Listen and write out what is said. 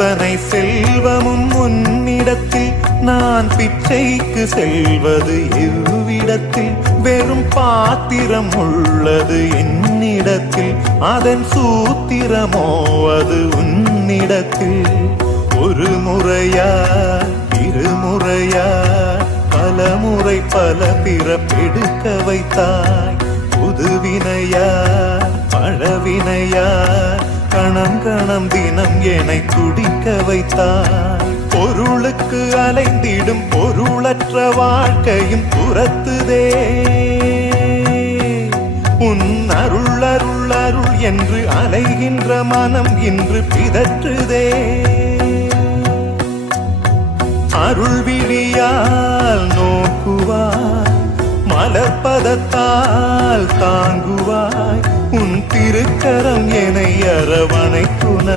அத்தனை செல்வமும் உன்னிடத்தில் நான் பிச்சைக்கு செல்வது எவ்விடத்தில் வெறும் பாத்திரம் உள்ளது என்னிடத்தில் அதன் சூத்திரமோ அது உன்னிடத்தில் ஒரு முறையா இருமுறையா பல முறை பல பிறப்பெடுக்க வைத்தாய் புதுவினையா பழவினையா கணம் கணம் தினம் என்னை துடிக்க வைத்தாய் பொருளுக்கு அலைந்திடும் பொருளற்ற வாழ்க்கையும் துரத்துதே உன் அருள் அருள் அருள் என்று அலைகின்ற மனம் இன்று பிதற்றுதே அருள் விழியால் நோக்குவாய் மலர்பதத்தால் தாங்குவாய் உன் திருக்கரம் என்னை அரவணைக்குன